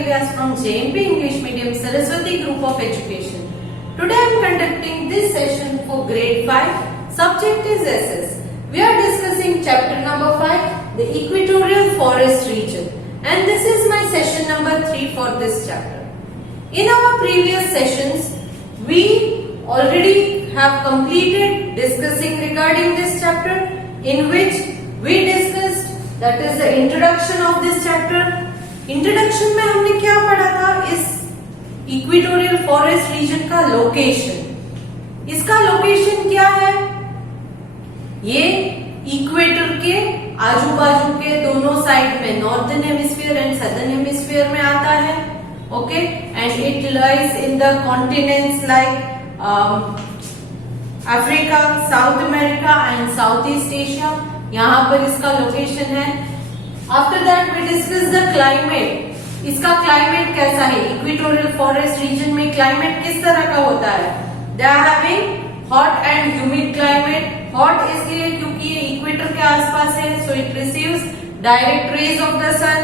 Vyas from JMP English Medium Saraswati Group of Education. Today I am conducting this session for grade 5. Subject is SS. We are discussing chapter number 5, the Equatorial Forest Region. And this is my session number 3 for this chapter. In our previous sessions, we already have completed discussing regarding this chapter, in which we discussed that is the introduction of this chapter. Introduction में हमने क्या पढ़ा था? इस equatorial forest reason का location. इसका location क्या है? ये इक्वेटर के आजू बाजू के दोनों साइड में, northern hemisphere and southern hemisphere में आता है। Okay, and it lies in the continents like Africa, South America and South East Asia. यहाँ पर इसका लोकेशन है। After that we discuss the climate. इसका क्लाइमेट कैसा है? इक्वेटोरियल फॉरेस्ट रीजन में क्लाइमेट किस तरह का होता है? They are having hot and humid climate. Hot इसलिए क्योंकि ये इक्वेटर के आसपास है, so it receives direct rays of the sun.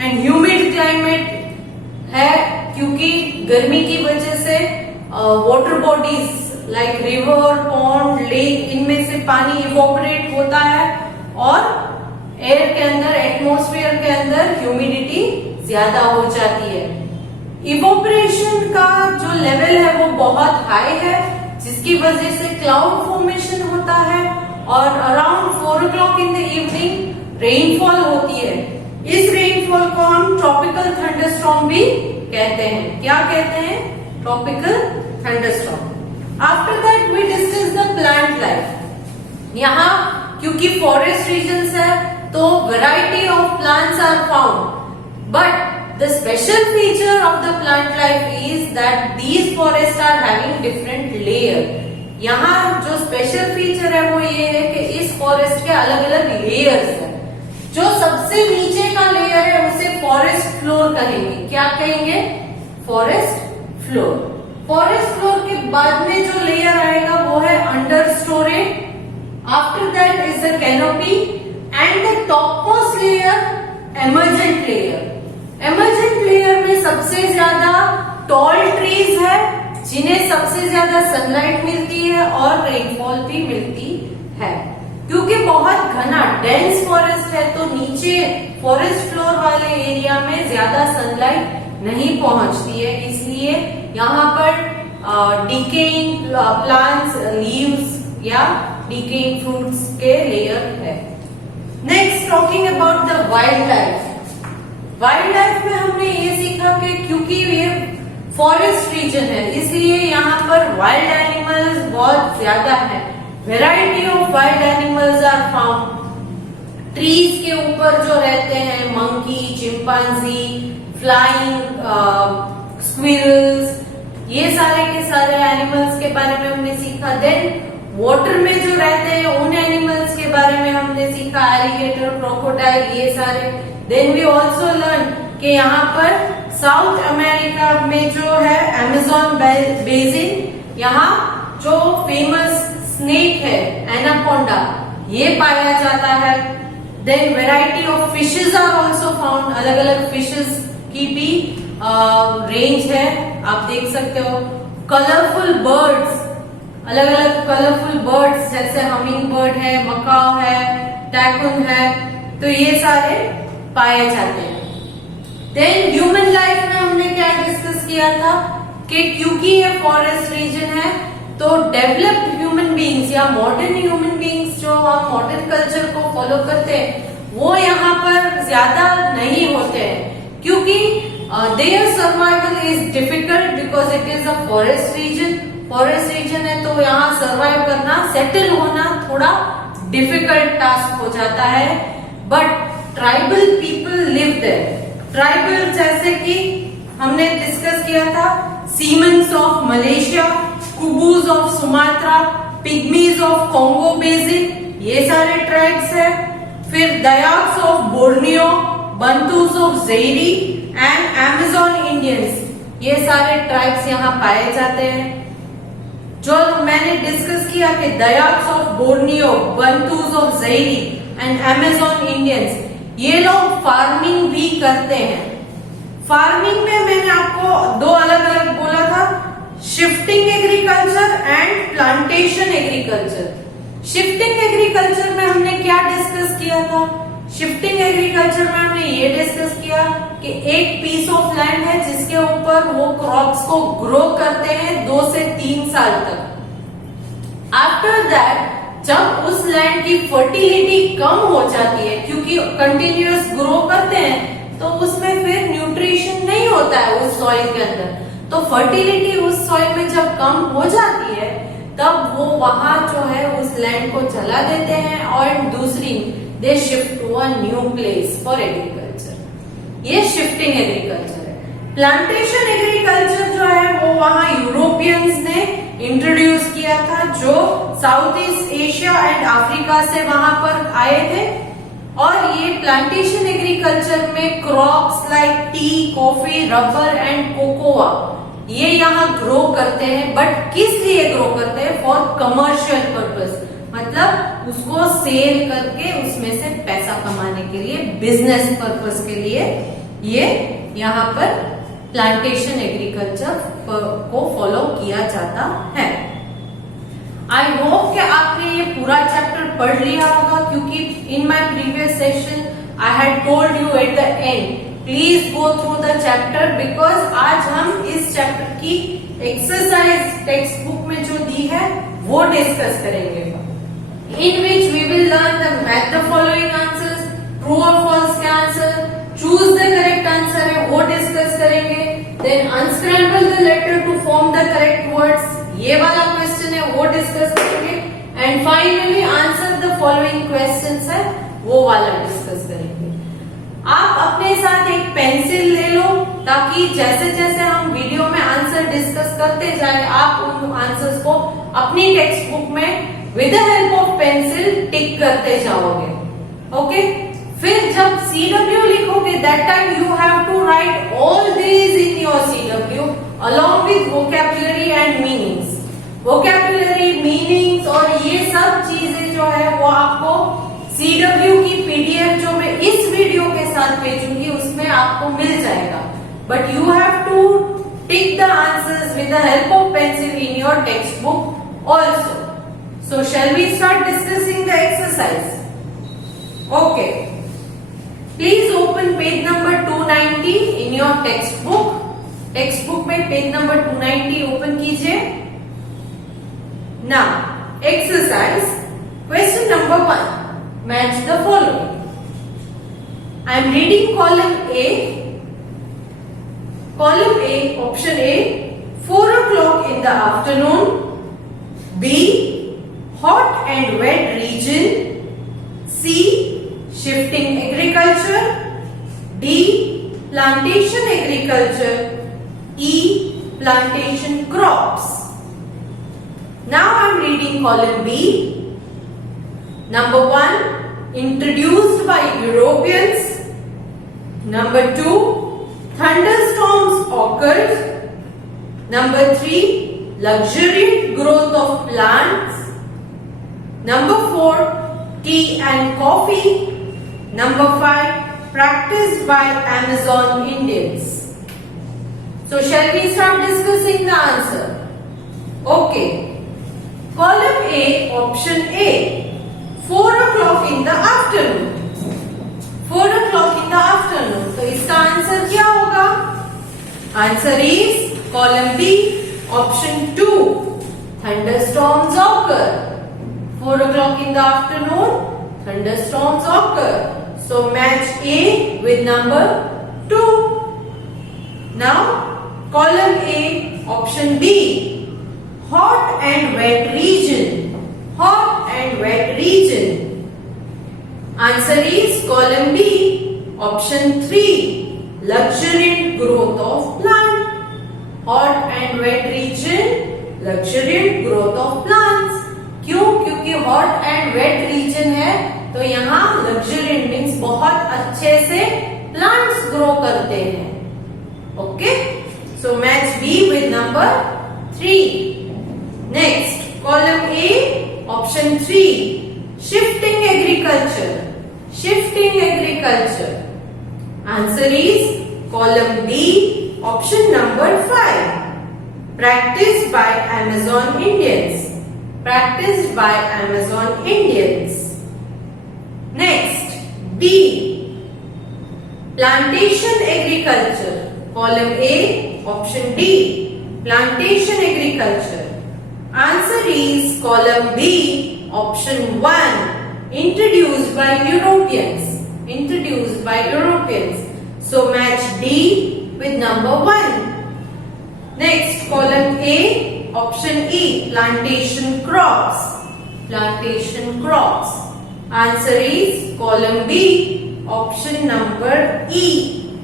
And humid climate है क्योंकि गर्मी की वजह से water bodies like river, pond, lake, इनमें से पानी इवोपरेट होता है और एयर के अंदर, एटमॉस्फेयर के अंदर ह्यूमिडिटी ज्यादा हो जाती है। इवोपरेशन का जो लेवल है वो बहुत हाई है, जिसकी वजह से क्लाउड फॉर्मेशन होता है और around 4 o'clock in the evening rainfall होती है। इस रेनफॉल को हम ट्रॉपिकल थंडरस्टॉर्म भी कहते हैं। क्या कहते हैं? Tropical thunderstorm. After that we discuss the plant life. यहाँ क्योंकि फॉरेस्ट रीजन्स है तो variety of plants are found, but the special feature of the plant life is that these forests are having different layer. यहाँ जो special feature है वो ये है कि इस forest के अलग अलग layers हैं। जो सबसे नीचे का layer है उसे forest floor कहेंगे। क्या कहेंगे? forest floor। forest floor के बाद में जो layer आएगा वो है understory। after that is the canopy and the topmost layer emergent layer। emergent layer में सबसे ज्यादा tall trees है जिन्हें सबसे ज्यादा सनलाइट मिलती है और रेनफॉल भी मिलती है। क्योंकि बहुत घना डेंस फॉरेस्ट है तो नीचे फॉरेस्ट फ्लोर वाले एरिया में ज्यादा सनलाइट नहीं पहुंचती है, इसलिए यहाँ पर डिकेइंग प्लांट्स, लीव्स या डिकेइंग फ्रूट्स के लेयर है। Next talking about the wild life. Wild life में हमने ये सीखा कि क्योंकि ये फॉरेस्ट रीजन है इसलिए यहाँ पर वाइल्ड एनिमल्स बहुत ज्यादा है। Variety of wild animals are found. Trees के ऊपर जो रहते हैं, मंकी, चिंपांजी, फ्लाइंग स्क्विरल्स, ये सारे के सारे एनिमल्स के बारे में हमने सीखा। देन वाटर में जो रहते हैं उन एनिमल्स के बारे में हमने सीखा, एलिगेटर, क्रोकोडाइल, ये सारे। देन वी ऑल्सो लर्न कि यहाँ पर साउथ अमेरिका में जो है अमेज़न बेसिन, यहाँ जो फेमस स्नेक है एनाकोंडा, ये पाया जाता है। Then variety of fishes are also found. अलग अलग फिशेज की भी रेंज है, आप देख सकते हो। कलरफुल बर्ड्स, अलग अलग कलरफुल बर्ड्स जैसे हमिंग बर्ड है, मकाओ है, टैकुन है, तो ये सारे पाए जाते हैं। देन ह्यूमन लाइफ में हमने क्या डिस्कस किया था कि क्योंकि ये फॉरेस्ट रीजन है तो डेवलप्ड ह्यूमन बीइंग्स या मॉडर्न ह्यूमन बीइंग्स जो हम मॉडर्न कल्चर को फॉलो करते हैं वो यहाँ पर ज्यादा नहीं होते हैं, क्योंकि their survival is difficult because it is a forest region. Forest region है तो यहाँ सरवाइव करना, सेटल होना थोड़ा डिफिकल्ट टास्क हो जाता है। But tribal people live there. Tribal जैसे कि हमने डिस्कस किया था, Semangs of Malaysia, Kubus of Sumatra, pygmies of Congo basin, ये सारे ट्राइब्स है। फिर Dayaks of Borneo, Bantus of Zaire and Amazon Indians, ये सारे ट्राइब्स यहाँ पाए जाते हैं। जो मैंने डिस्कस किया कि दयाक्स of Borneo, Bantus of Zaire and Amazon Indians, ये लोग फार्मिंग भी करते हैं। फार्मिंग में मैंने आपको दो अलग अलग बोला था, shifting agriculture and plantation agriculture. Shifting agriculture में हमने क्या डिस्कस किया था? शिफ्टिंग एग्रीकल्चर में हमने ये डिस्कस किया कि एक पीस ऑफ लैंड है जिसके ऊपर वो क्रॉप्स को ग्रो करते हैं 2 से 3 साल तक। आफ्टर दैट जब उस लैंड की फर्टिलिटी कम हो जाती है, क्योंकि कंटिन्यूअस ग्रो करते हैं तो उसमें फिर न्यूट्रिशन नहीं होता है उस सॉइल के अंदर, तो फर्टिलिटी उस सॉइल में जब कम हो जाती है तब वो वहां जो है उस लैंड को जला देते हैं और दूसरी they shift to a new place for agriculture. ये शिफ्टिंग एग्रीकल्चर है। प्लांटेशन एग्रीकल्चर जो है वो वहां यूरोपियंस ने इंट्रोड्यूस किया था, जो south East Asia and Africa से वहां पर आए थे। और ये प्लांटेशन एग्रीकल्चर में crops like T, coffee, rubber and cocoa ये यहाँ ग्रो करते हैं। बट किस लिए ग्रो करते हैं? फॉर कमर्शियल पर्पस, मतलब उसको सेल करके उसमें से पैसा कमाने के लिए, बिजनेस पर्पस के लिए ये यहाँ पर प्लांटेशन एग्रीकल्चर को फॉलो किया जाता है। आई होप कि आपने ये पूरा चैप्टर पढ़ लिया होगा, क्योंकि in my previous session I had told you at the end please go through the chapter, because आज हम इस चैप्टर की एक्सरसाइज टेक्स्ट बुक में जो दी है वो डिस्कस करेंगे, in which we will learn the match the following answers, true और फॉल्स के answer, choose the correct answer है वो डिस्कस करेंगे, then unscramble the letter to form the correct words, ये वाला क्वेश्चन है वो डिस्कस करेंगे, and finally answer the following questions है वो वाला डिस्कस करेंगे। आप अपने साथ एक पेंसिल ले लो, ताकि जैसे जैसे हम वीडियो में आंसर डिस्कस करते जाए आप उन आंसर्स को अपनी टेक्स्ट बुक में with the help of pencil tick करते जाओगे। ओके, फिर जब CW लिखोगे that time you have to write all these in your CW along with vocabulary and meanings। vocabulary, meanings और ये सब चीजें जो है वो आपको CW की PDF जो मैं इस वीडियो के साथ भेजूंगी उसमें आपको मिल जाएगा, but you have to tick the answers with the help of pencil in your text book also. So shall we start discussing the exercise? Okay, please open page number 290 in your text book. Text book में page number 290 open कीजिए। Now exercise question number 1, match the following. I am reading column A. Column A, option A 4 o'clock in the afternoon, B hot and wet region, C shifting agriculture, D plantation agriculture, E plantation crops. Now I am reading column B. Number 1, introduced by Europeans. Number 2, thunderstorms occurred. Number 3, luxuriant growth of plants. Number 4, tea and coffee. Number 5, practiced by Amazon Indians. So shall we start discussing the answer? Okay. Column A, option A, 4 o'clock in the afternoon. 4 o'clock in the afternoon. तो इसका answer क्या होगा? Answer is column B, option 2. Thunderstorms occur. 4 o'clock in the afternoon, thunderstorms occur. So match A with number 2. Now column A, option B, hot and wet region. Hot and wet region. Answer is column B, option 3, luxuriant growth of plant. Hot and wet region, luxuriant growth of plants. क्यों? क्योंकि hot and wet region है तो यहाँ luxuriant means बहुत अच्छे से plants grow करते हैं। Okay? So match B with number 3. Next, column A, option 3, shifting agriculture. Shifting agriculture. Answer is Column B, option number 5. Practiced by Amazon Indians. Practiced by Amazon Indians. Next, B. Plantation agriculture. Column A, option D. Plantation agriculture. Answer is column B, option 1. Introduced by Europeans. Introduced by Europeans. So match D with number 1. Next, column A, option E, plantation crops. Plantation crops. Answer is column B, option number E.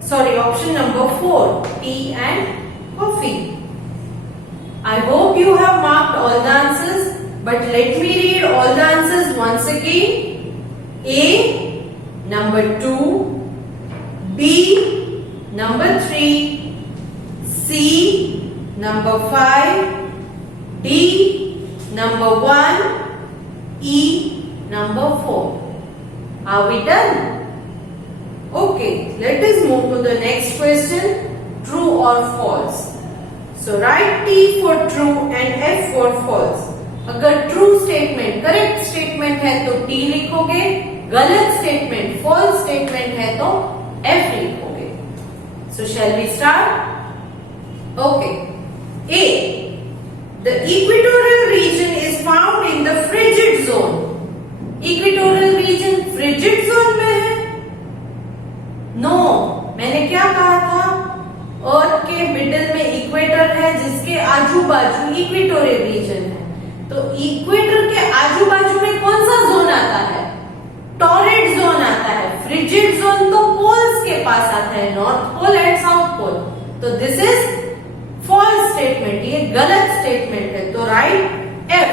Sorry, option number 4, tea and coffee. I hope you have marked all the answers, but let me read all the answers once again. A, number 2, B, number 3, C, number 5, D, number 1, E, number 4. Are we done? Okay, let us move to the next question. True or false? So write T for true and F for false. अगर true statement, correct statement है तो T लिखोगे, गलत statement, false statement है तो F लिखोगे. So shall we start? Okay. A. The equatorial region is found in the frigid zone. Equatorial region frigid zone में है? No. मैंने क्या कहा था? अर्थ के मिडिल में इक्वेटर है जिसके आजू बाजू इक्वेटोरियल रीजन है. तो इक्वेटर के आजू बाजू में कौन सा जोन आता है? टॉरिड जोन आता है. फ्रिजिड जोन तो पोल्स के पास आता है, north pole and south pole. तो दिस इज फॉल्स स्टेटमेंट, ये गलत स्टेटमेंट है. तो राइट एफ.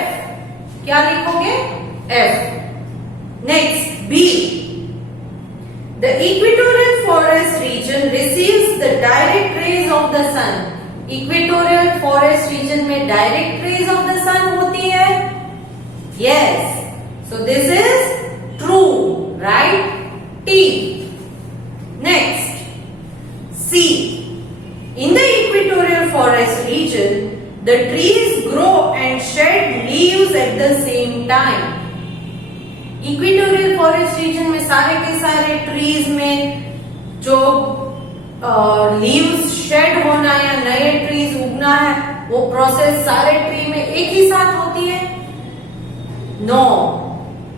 क्या लिखोगे? F. Next, B. The equatorial forest region receives the direct rays of the sun. Equatorial forest region में direct rays of the sun होती है? Yes. So this is true, right? T. Next, C. In the equatorial forest region, the trees grow and shed leaves at the same time. Equatorial forest region में सारे के सारे trees में जो leaves shade होना या नए ट्रीज उगना है वो प्रोसेस सारे ट्री में एक ही साथ होती है? नो.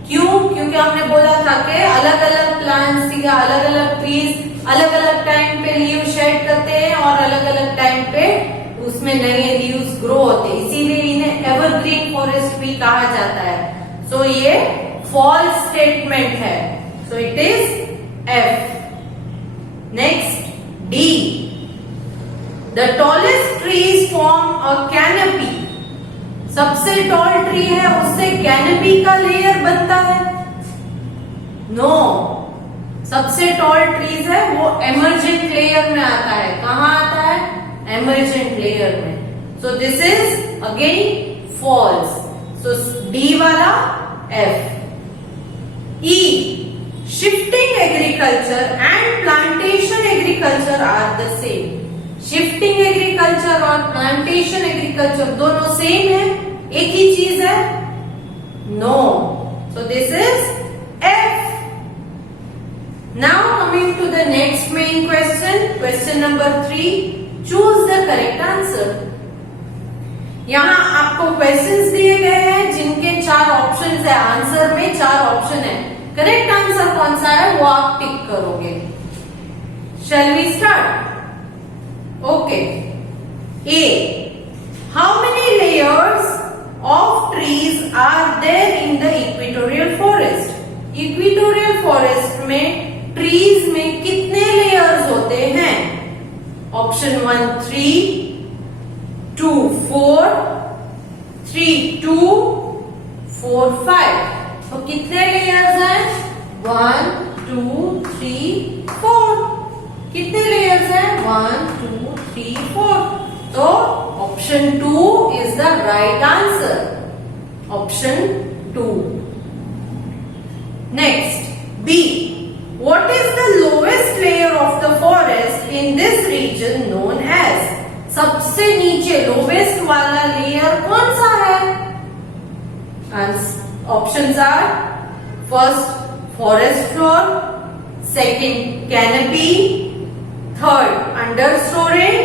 क्यों? क्योंकि हमने बोला था कि अलग अलग प्लांट्स या अलग अलग ट्रीज अलग अलग टाइम पे लीव शेड करते हैं और अलग अलग टाइम पे उसमें नए लीव्स ग्रो होते हैं, इसीलिए इन्हें एवरग्रीन फॉरेस्ट भी कहा जाता है. सो ये false statement है. So it is F. Next, D. The tallest trees form a canopy. सबसे टॉल ट्री है उससे कैनपी का लेयर बनता है? नो. सबसे टॉल ट्रीज है वो एमर्जेंट लेयर में आता है. कहाँ आता है? एमर्जेंट लेयर में. So this is again false. So D वाला F. E. Shifting agriculture and plantation agriculture are the same. Shifting agriculture और plantation agriculture दोनों सेम है? एक ही चीज है? No. So this is F. Now coming to the next main question. Question number 3. Choose the correct answer. यहाँ आपको questions दिए गए हैं जिनके 4 ऑप्शंस है. आंसर में 4 ऑप्शन है. करेक्ट आंसर कौन सा है वो आप टिक करोगे. Shall we start? Okay. A. How many layers of trees are there in the equatorial forest? Equatorial forest में trees में कितने layers होते हैं? Option 1 3, 2 4, 3 2, 4 5. तो कितने लेयर्स हैं? 1 2 3 4. कितने लेयर्स हैं? 1 2 3 4. तो option 2 is the right answer. Option 2. Next, B. What is the lowest layer of the forest in this region known as. सबसे नीचे लोवेस्ट वाला लेयर कौन सा है? Options are first forest floor, second canopy, third under storage,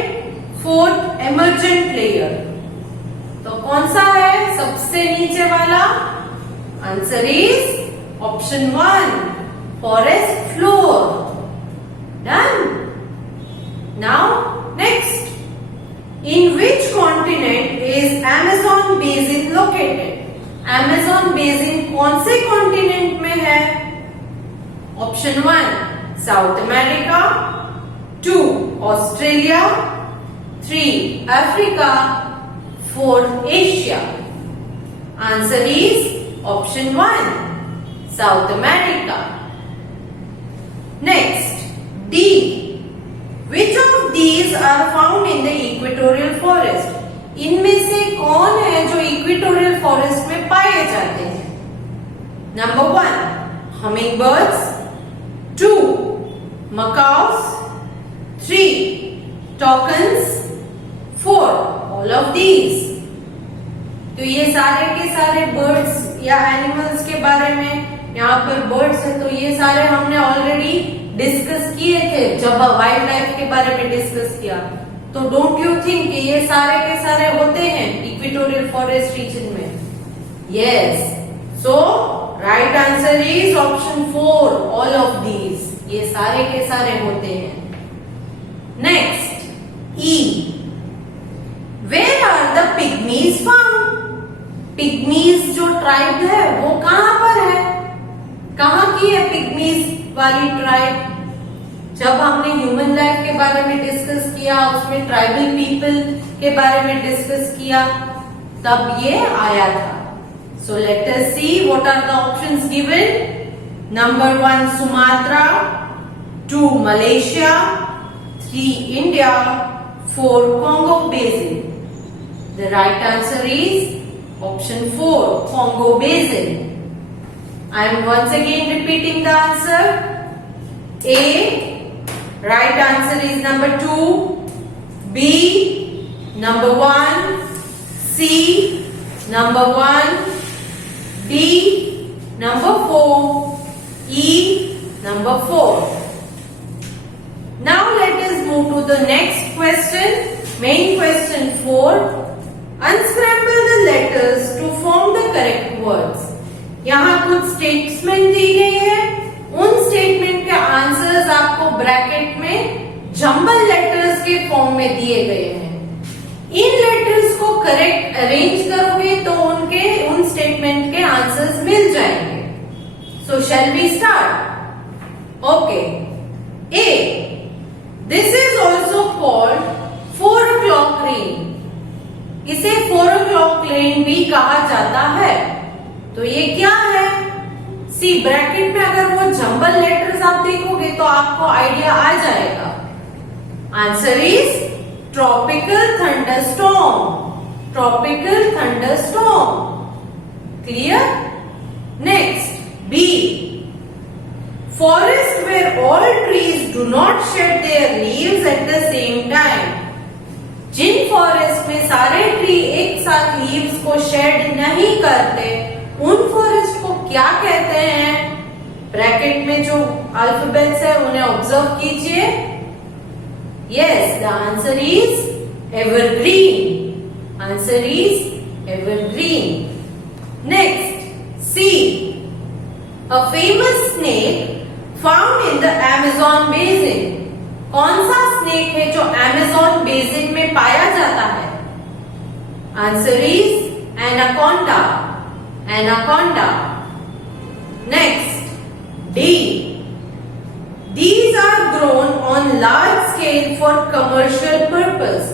fourth emergent layer. तो कौन सा है सबसे नीचे वाला? Answer is option 1 forest floor. Done. Now next, in which continent is Amazon basin located? Amazon basin कौन से कॉन्टिनेंट में है? Option 1 south America, 2 Australia, 3 Africa, 4 Asia. Answer is option 1 south America. Next, D, Which of these are found in the equatorial forest? इनमें से कौन है जो equatorial forest में पाए जाते हैं? Number 1 humming birds, 2 macaws, 3 toucans, 4 all of these. तो ये सारे के सारे बर्ड्स या एनिमल्स के बारे में यहाँ पर बर्ड्स है, तो ये सारे हमने ऑलरेडी डिस्कस किए थे जब वाइल्ड लाइफ के बारे में डिस्कस किया। तो डोंट यू थिंक कि ये सारे के सारे होते हैं इक्वेटोरियल फॉरेस्ट रीजन में? Yes, so right answer is option 4 all of these. ये सारे के सारे होते हैं। Next, E, where are the pygmies found? Pygmies जो ट्राइब है वो कहां पर है? कहां की है पिग्मीज वाली ट्राइब? जब हमने ह्यूमन लाइफ के बारे में डिस्कस किया, उसमें ट्राइबल पीपल के बारे में डिस्कस किया, तब ये आया था। So let us see what are the options given. Number 1 Sumatra, 2 Malaysia, 3 India, 4 Congo basin. The right answer is option 4 Congo basin. I am once again repeating the answer. A, right answer is number 2. B, number 1. C, number 1. D, number 4. E, number 4. Now let us move to the next question. Main question 4. Unscramble the letters to form the correct words. यहाँ कुछ statement दी गई है, उन statement के answers आपको bracket में jumble letters के form में दिए गए हैं। इन लेटर्स को करेक्ट अरेंज करोगे तो उन स्टेटमेंट के आंसर्स मिल जाएंगे। So shall we start? Okay, A, this is also called 4 o'clock lane। इसे 4 o'clock lane भी कहा जाता है। तो ये क्या है? सी, ब्रैकेट में अगर वो जंबल लेटर्स आप देखोगे तो आपको आइडिया आ जाएगा। Answer is tropical thunderstorm. Tropical thunderstorm. Clear? Next, B, forest where all trees do not shed their leaves at the same time. जिन फॉरेस्ट में सारे ट्री एक साथ लीव्स को शेड नहीं करते, उन फॉरेस्ट को क्या कहते हैं? ब्रैकेट में जो अल्फाबेट्स है उन्हें ऑब्जर्व कीजिए। Yes, the answer is evergreen. Answer is evergreen. Next, C, a famous snake found in the Amazon basin. कौन सा स्नेक है जो अमेज़न बेसिन में पाया जाता है? Answer is anaconda. Anaconda. Next, D, these are grown on large scale for commercial purpose।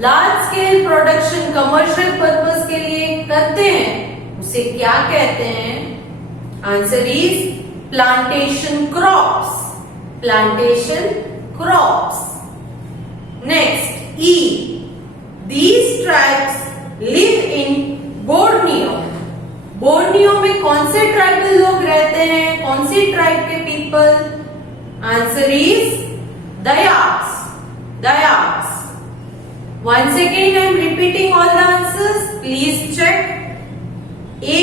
large scale production commercial purpose के लिए करते हैं, उसे क्या कहते हैं? Answer is plantation crops. Plantation crops. Next, E, these tribes live in Borneo. Borneo में कौन से ट्राइबल लोग रहते हैं? कौन सी ट्राइब के people? Answer is Dayaks. dayaks. Once again I am repeating all the answers. Please check. A,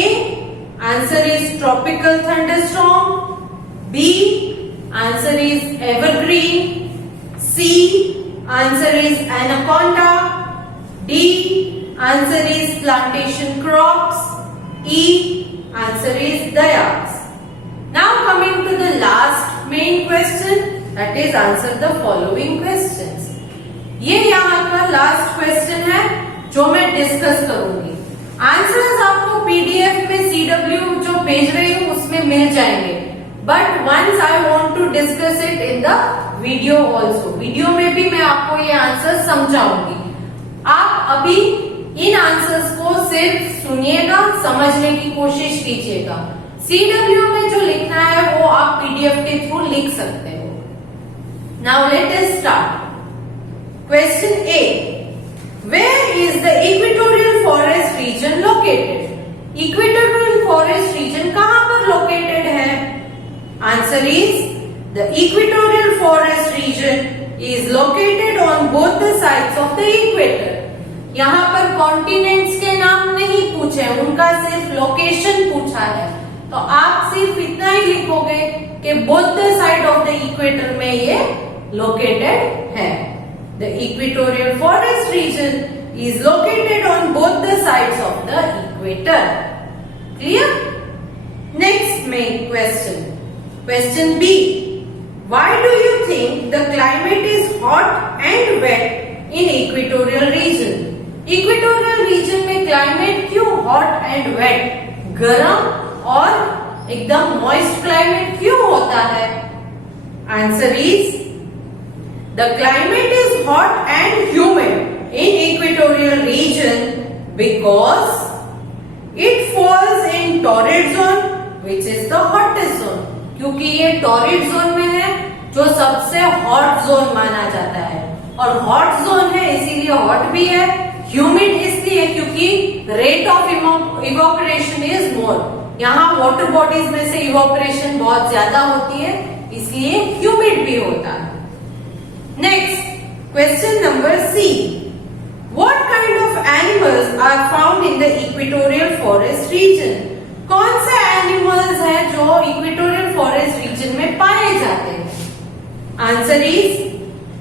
answer is tropical thunderstorm. B, answer is evergreen. C, answer is anaconda. D, answer is plantation crops. E, answer is dayaks. Now coming to the last main question, that is answer the following questions. ये यहाँ का last question है जो मैं discuss करूंगी. Answers आपको PDF में CW जो भेज रही हूँ उसमें मिल जाएंगे, but once I want to discuss it in the video also. Video में भी मैं आपको ये आंसर समझाऊंगी. आप अभी इन आंसर्स को सिर्फ सुनिएगा, समझने की कोशिश कीजिएगा. सीडब्ल्यू में जो लिखना है वो आप पीडीएफ के थ्रू लिख सकते हो. Now let us start. Question A, where is the equatorial forest region located? Equatorial forest region कहाँ पर located है? Answer is the equatorial forest region is located on both the sides of the equator. यहाँ पर continents के नाम नहीं पूछे, उनका सिर्फ लोकेशन पूछा है. तो आप सिर्फ इतना ही लिखोगे कि both the side of the equator में ये located है. The equatorial forest region is located on both the sides of the equator. Clear? Next main question. Question B. Why do you think the climate is hot and wet in equatorial region? Equatorial region में climate क्यों hot and wet, गर्म और एकदम moist climate क्यों होता है? Answer is the climate is hot and humid in equatorial region because it falls in torrid zone, which is the hottest zone. क्योंकि ये torrid zone में है जो सबसे hot zone माना जाता है, और hot zone है इसीलिए hot भी है. humid इसलिए क्योंकि rate of evaporation is more. यहाँ water bodies में से evaporation बहुत ज्यादा होती है, इसलिए humid भी होता है. Next, question number C. What kind of animals are found in the equatorial forest region? कौन से animals हैं जो equatorial forest region में पाए जाते हैं? Answer is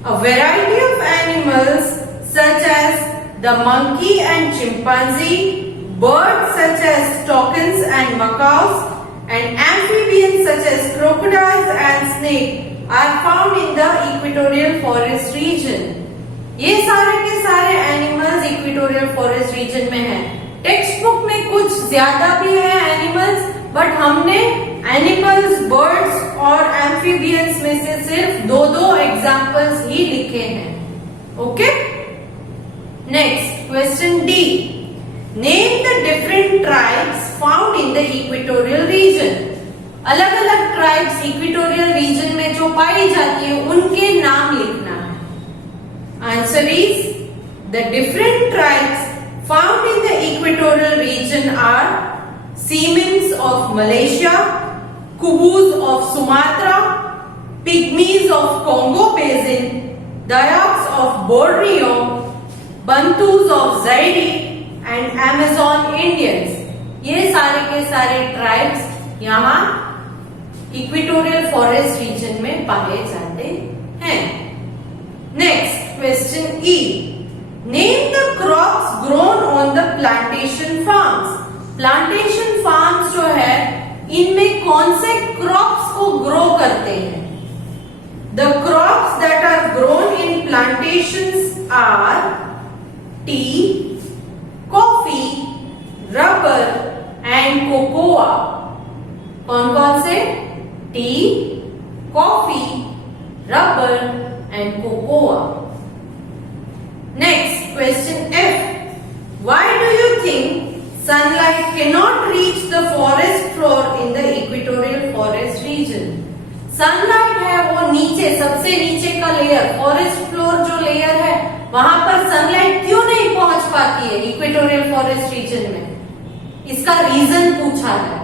a variety of animals such as the monkey and chimpanzee, birds such as toucans and macaws, and amphibians such as crocodiles and snakes are found in the equatorial forest region. ये सारे के सारे animals equatorial forest region में हैं. Text book में कुछ ज्यादा भी है एनिमल्स, बट हमने एनिमल्स, बर्ड्स और एम्फीबियंस में से सिर्फ दो एग्जांपल्स ही लिखे हैं. Okay. Next, question D. Name the different tribes found in the equatorial reason. अलग अलग ट्राइब्स इक्वेटोरियल रीजन में जो पाई जाती है उनके नाम लिखना है. Answer is the different tribes found in the equatorial region are Semangs of Malaysia, Kubus of Sumatra, pygmies of Congo basin, Dayaks of Borneo, Bantus of Zaire and Amazon Indians. ये सारे के सारे ट्राइब्स यहाँ equatorial forest region में पाए जाते हैं. Next, question E. Name the crops grown on the plantation farms. Plantation farms जो है इनमें कौन से क्रॉप्स को ग्रो करते हैं? The crops that are grown in plantations are tea, coffee, rubber and cocoa. कौन कौन से? Tea, coffee, rubber and cocoa. Next, question F. Why do you think sunlight can not reach the forest floor in the equatorial forest region? Sunlight है वो नीचे, सबसे नीचे का layer, forest floor जो लेयर है वहां पर सनलाइट क्यों नहीं पहुंच पाती है इक्वेटोरियल फॉरेस्ट रीजन में? इसका रीजन पूछा है.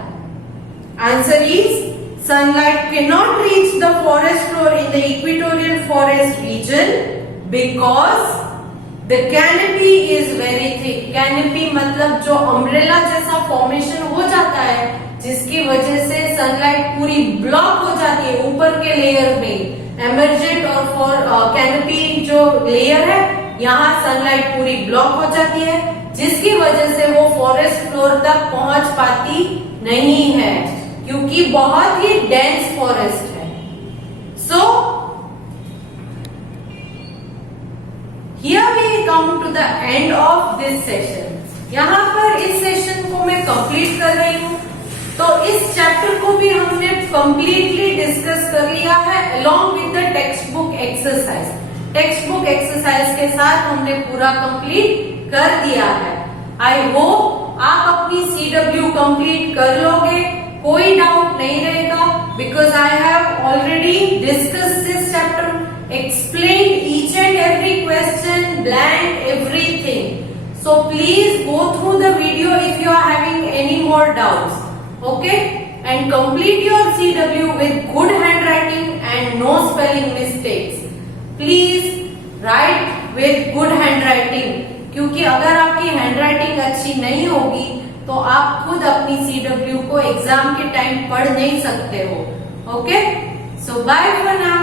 Answer is sunlight cannot reach the forest floor in the equatorial forest region because the canopy is very thick. Canopy मतलब जो अम्ब्रेला जैसा फॉर्मेशन हो जाता है, जिसकी वजह से सनलाइट पूरी ब्लॉक हो जाती है ऊपर के लेयर में। एमरजेंट और फॉर कैनपी जो लेयर है, यहाँ सनलाइट पूरी ब्लॉक हो जाती है, जिसकी वजह से वो फॉरेस्ट फ्लोर तक पहुंच पाती नहीं है, क्योंकि बहुत ही डेंस फॉरेस्ट है। So here we come to the end of this session. यहाँ पर इस सेशन को मैं कंप्लीट कर रही हूँ। तो इस चैप्टर को भी हमने कंप्लीटली डिस्कस कर लिया है along with the text book exercise. Text book exercise के साथ हमने पूरा कंप्लीट कर दिया है। आई होप आप अपनी CW कंप्लीट कर लोगे, कोई डाउट नहीं रहेगा, because I have already discuss this chapter, explained each and every question, blank everything. So please go through the video if you are having any more doubts. Okay? And complete your CW with good handwriting and no spelling mistakes. Please write with good handwriting. क्योंकि अगर आपकी handwriting अच्छी नहीं होगी तो आप खुद अपनी CW को एग्जाम के टाइम पढ़ नहीं सकते हो। Okay? So bye for now.